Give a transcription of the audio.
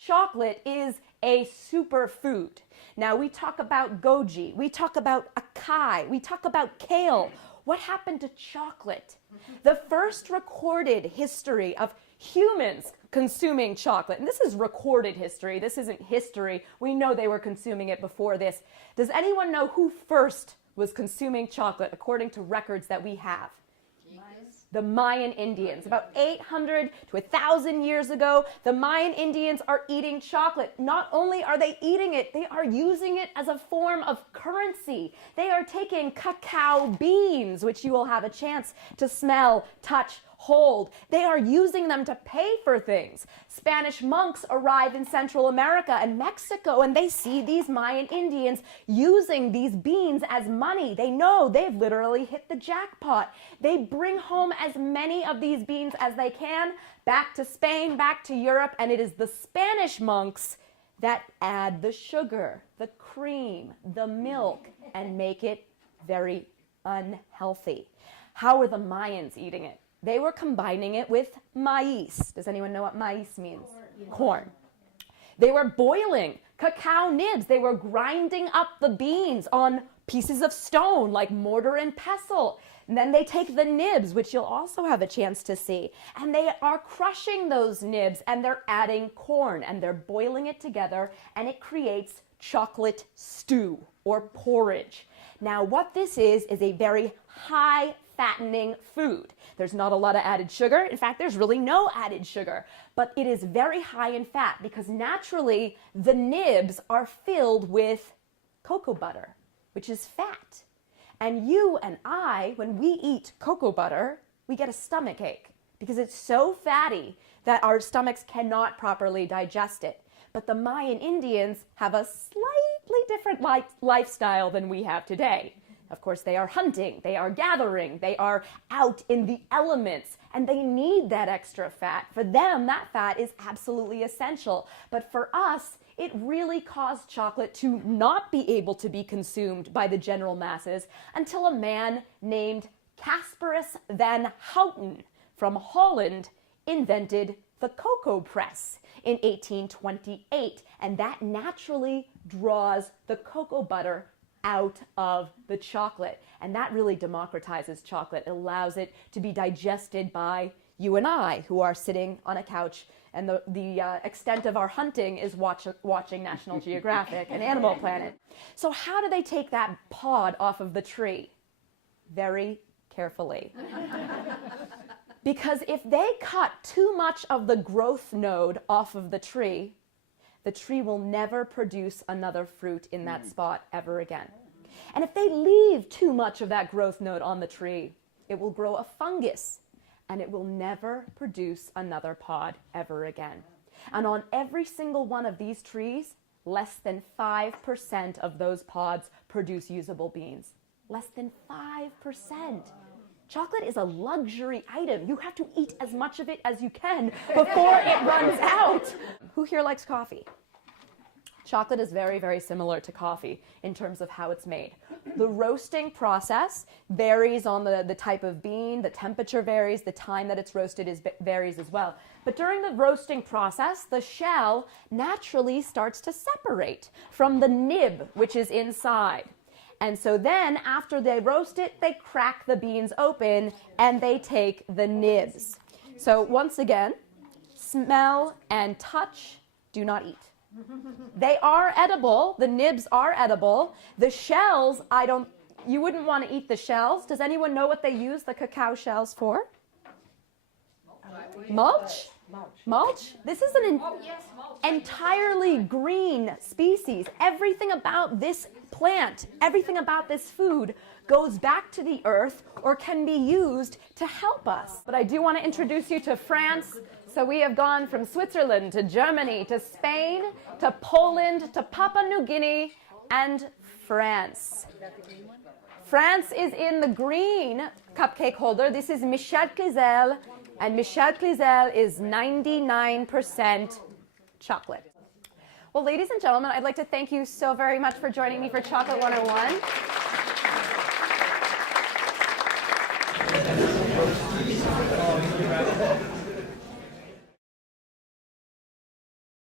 Chocolate is a superfood. Now we talk about goji, we talk about acai, we talk about kale. What happened to chocolate? The first recorded history of humans consuming chocolate, and this is recorded history, this isn't history, we know they were consuming it before this. Does anyone know who first was consuming chocolate according to records that we have? The Mayan Indians. About 800 to 1,000 years ago, the Mayan Indians are eating chocolate. Not only are they eating it, they are using it as a form of currency. They are taking cacao beans, which you will have a chance to smell, touch, hold. They are using them to pay for things. Spanish monks arrive in Central America and Mexico, and they see these Mayan Indians using these beans as money. They know they've literally hit the jackpot. They bring home as many of these beans as they can back to Spain, back to Europe, and it is the Spanish monks that add the sugar, the cream, the milk, and make it very unhealthy. How are the Mayans eating it? They were combining it with maíz. Does anyone know what maíz means? Corn. They were boiling cacao nibs. They were grinding up the beans on pieces of stone like mortar and pestle. And then they take the nibs, which you'll also have a chance to see, and they are crushing those nibs and they're adding corn and they're boiling it together and it creates chocolate stew or porridge. Now what this is a very high fattening food. There's not a lot of added sugar. In fact, there's really no added sugar, but it is very high in fat because naturally the nibs are filled with cocoa butter, which is fat. And you and I, when we eat cocoa butter, we get a stomach ache because it's so fatty that our stomachs cannot properly digest it. But the Mayan Indians have a slightly different lifestyle than we have today. Of course, they are hunting, they are gathering, they are out in the elements, and they need that extra fat. For them, that fat is absolutely essential. But for us, it really caused chocolate to not be able to be consumed by the general masses until a man named Casparus van Houten from Holland invented the cocoa press in 1828. And that naturally draws the cocoa butter out of the chocolate. And that really democratizes chocolate. It allows it to be digested by you and I, who are sitting on a couch, and the extent of our hunting is watching National Geographic and Animal Planet. So how do they take that pod off of the tree? Very carefully. Because if they cut too much of the growth node off of the tree will never produce another fruit in that spot ever again. And if they leave too much of that growth node on the tree, it will grow a fungus and it will never produce another pod ever again. And on every single one of these trees, less than 5% of those pods produce usable beans. Less than 5%. Chocolate is a luxury item. You have to eat as much of it as you can before it runs out. Who here likes coffee? Chocolate is very, very similar to coffee in terms of how it's made. The roasting process varies on the type of bean, the temperature varies, the time that it's roasted varies as well. But during the roasting process, the shell naturally starts to separate from the nib, which is inside. And so then, after they roast it, they crack the beans open and they take the nibs. So once again, smell and touch, do not eat. They are edible. The nibs are edible. The shells, you wouldn't want to eat the shells. Does anyone know what they use the cacao shells for? Mulch? Mulch? This is an entirely green species. Everything about this plant, everything about this food goes back to the earth or can be used to help us. But I do want to introduce you to France. So we have gone from Switzerland to Germany to Spain to Poland to Papua New Guinea and France. France is in the green cupcake holder. This is Michel Clisel, and Michel Clisel is 99% chocolate. Well, ladies and gentlemen, I'd like to thank you so very much for joining me for Chocolate 101.